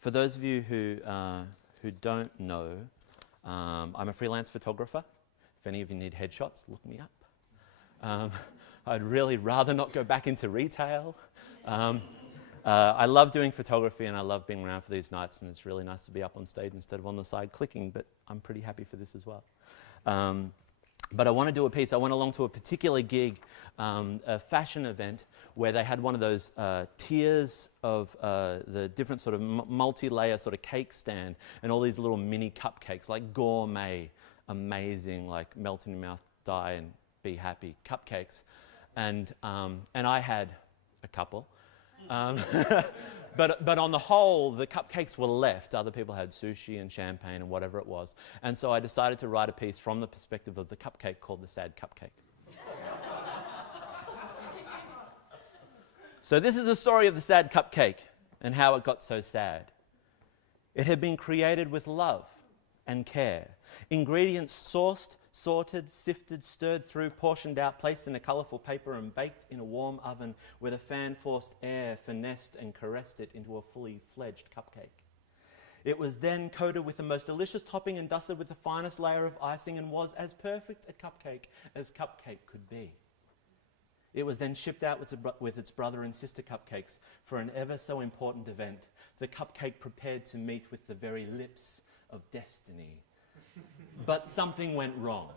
For those of you who don't know, I'm a freelance photographer. If any of you need headshots, look me up. I'd really rather not go back into retail. I love doing photography and I love being around for these nights, and it's really nice to be up on stage instead of on the side clicking, but I'm pretty happy for this as well. But I want to do a piece. I went along to a particular gig, a fashion event, where they had one of those tiers of the different sort of multi-layer sort of cake stand, and all these little mini cupcakes, like gourmet, amazing, like melt in your mouth, die and be happy cupcakes. And I had a couple. But on the whole, the cupcakes were left. Other people had sushi and champagne and whatever it was. And so I decided to write a piece from the perspective of the cupcake called the Sad Cupcake. So this is the story of the Sad Cupcake and how it got so sad. It had been created with love and care. Ingredients sourced, sorted, sifted, stirred through, portioned out, placed in a colourful paper and baked in a warm oven where the fan-forced air finessed and caressed it into a fully fledged cupcake. It was then coated with the most delicious topping and dusted with the finest layer of icing and was as perfect a cupcake as cupcake could be. It was then shipped out with its brother and sister cupcakes for an ever so important event, the cupcake prepared to meet with the very lips of destiny. But something went wrong.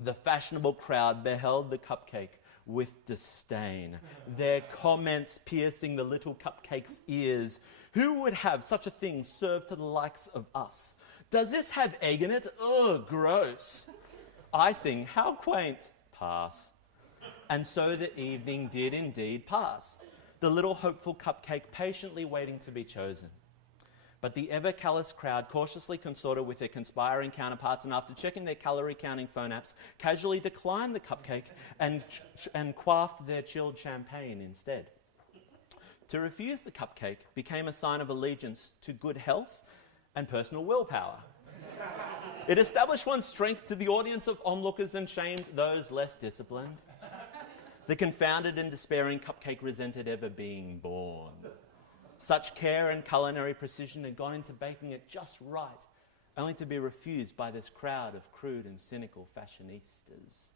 The fashionable crowd beheld the cupcake with disdain, their comments piercing the little cupcake's ears. Who would have such a thing served to the likes of us? Does this have egg in it? Ugh, gross. Icing, how quaint. Pass. And so the evening did indeed pass, the little hopeful cupcake patiently waiting to be chosen. But the ever-callous crowd cautiously consorted with their conspiring counterparts, and after checking their calorie-counting phone apps, casually declined the cupcake and quaffed their chilled champagne instead. To refuse the cupcake became a sign of allegiance to good health and personal willpower. It established one's strength to the audience of onlookers and shamed those less disciplined. The confounded and despairing cupcake resented ever being born. Such care and culinary precision had gone into baking it just right, only to be refused by this crowd of crude and cynical fashionistas.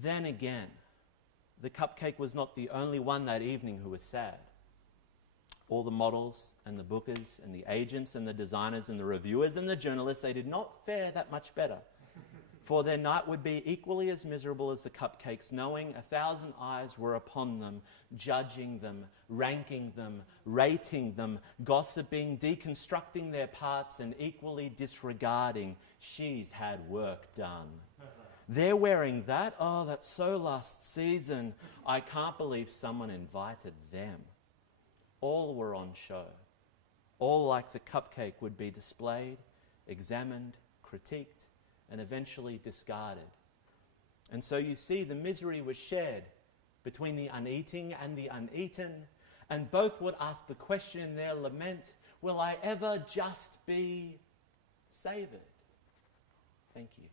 Then again, the cupcake was not the only one that evening who was sad. All the models and the bookers and the agents and the designers and the reviewers and the journalists, they did not fare that much better. For their night would be equally as miserable as the cupcakes, knowing 1,000 eyes were upon them, judging them, ranking them, rating them, gossiping, deconstructing their parts, and equally disregarding she's had work done. They're wearing that? Oh, that's so last season. I can't believe someone invited them. All were on show. All, like the cupcake, would be displayed, examined, critiqued, and eventually discarded. And so you see, the misery was shared between the uneating and the uneaten, and both would ask the question in their lament, will I ever just be savoured? Thank you.